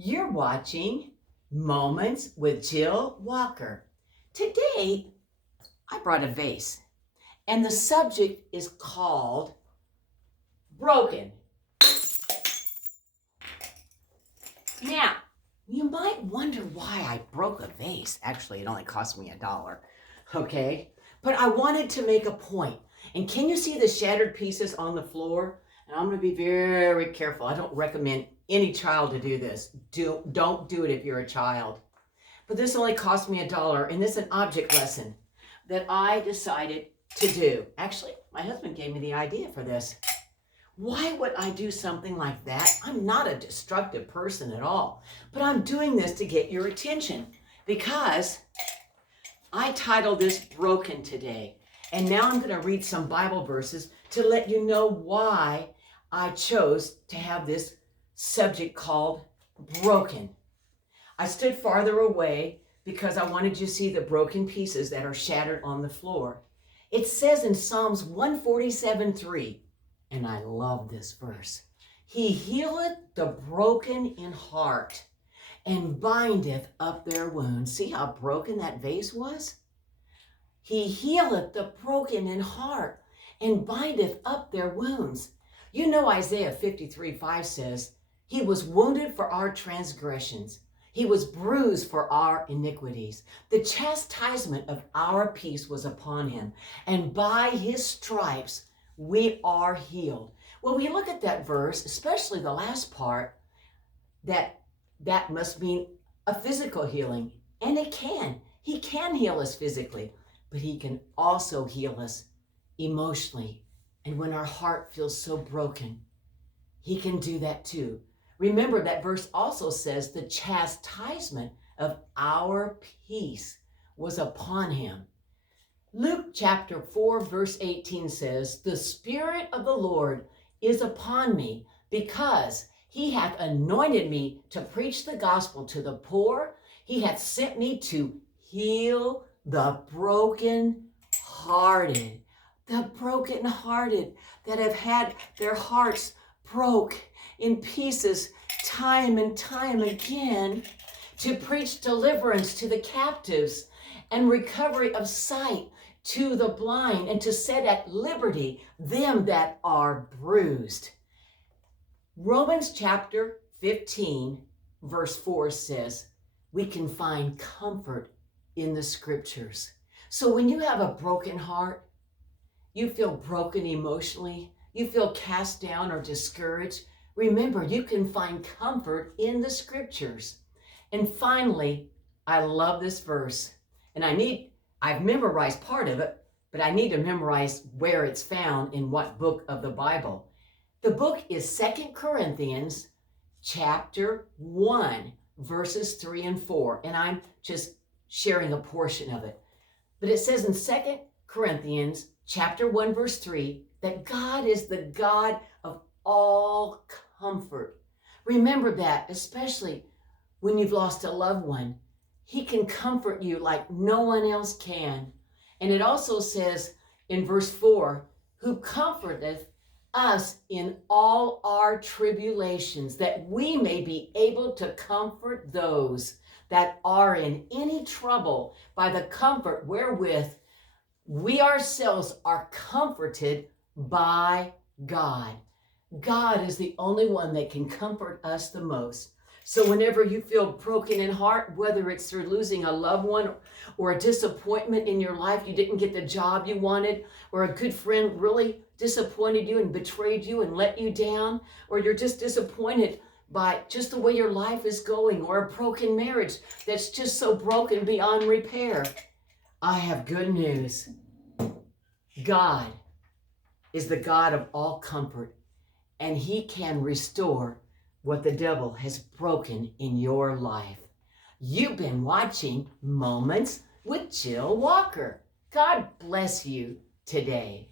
You're watching Moments with Jill Walker. Today, I brought a vase, and the subject is called Broken. Now, you might wonder why I broke a vase. Actually, it only cost me $1, okay? But I wanted to make a point. And can you see the shattered pieces on the floor? And I'm going to be very careful. I don't recommend any child to do this. Don't do it if you're a child. But this only cost me $1, and this is an object lesson that I decided to do. Actually, my husband gave me the idea for this. Why would I do something like that? I'm not a destructive person at all, but I'm doing this to get your attention because I titled this Broken today. And now I'm going to read some Bible verses to let you know why I chose to have this subject called Broken. I stood farther away because I wanted you to see the broken pieces that are shattered on the floor. It says in Psalms 147:3, and I love this verse, He healeth the broken in heart and bindeth up their wounds. See how broken that vase was? He healeth the broken in heart and bindeth up their wounds. You know Isaiah 53:5 says, He was wounded for our transgressions. He was bruised for our iniquities. The chastisement of our peace was upon him, and by his stripes we are healed. When we look at that verse, especially the last part, that must mean a physical healing. And it can. He can heal us physically, but he can also heal us emotionally. And when our heart feels so broken, he can do that too. Remember, that verse also says the chastisement of our peace was upon him. Luke chapter 4, verse 18 says, The Spirit of the Lord is upon me, because he hath anointed me to preach the gospel to the poor. He hath sent me to heal the brokenhearted. The brokenhearted that have had their hearts broke in pieces time and time again, to preach deliverance to the captives and recovery of sight to the blind, and to set at liberty them that are bruised. Romans chapter 15, verse 4 says, we can find comfort in the scriptures. So when you have a broken heart, you feel broken emotionally, you feel cast down or discouraged, remember, you can find comfort in the scriptures. And finally, I love this verse, and I've memorized part of it, but I need to memorize where it's found in what book of the Bible. The book is 2 Corinthians chapter 1, verses 3 and 4, and I'm just sharing a portion of it. But it says in 2 Corinthians chapter 1, verse 3, that God is the God of all comfort. Remember that, especially when you've lost a loved one. He can comfort you like no one else can. And it also says in verse 4, who comforteth us in all our tribulations, that we may be able to comfort those that are in any trouble by the comfort wherewith we ourselves are comforted by God. God is the only one that can comfort us the most. So whenever you feel broken in heart, whether it's through losing a loved one or a disappointment in your life, you didn't get the job you wanted, or a good friend really disappointed you and betrayed you and let you down, or you're just disappointed by just the way your life is going, or a broken marriage that's just so broken beyond repair, I have good news. God is the God of all comfort, and he can restore what the devil has broken in your life. You've been watching Moments with Jill Walker. God bless you today.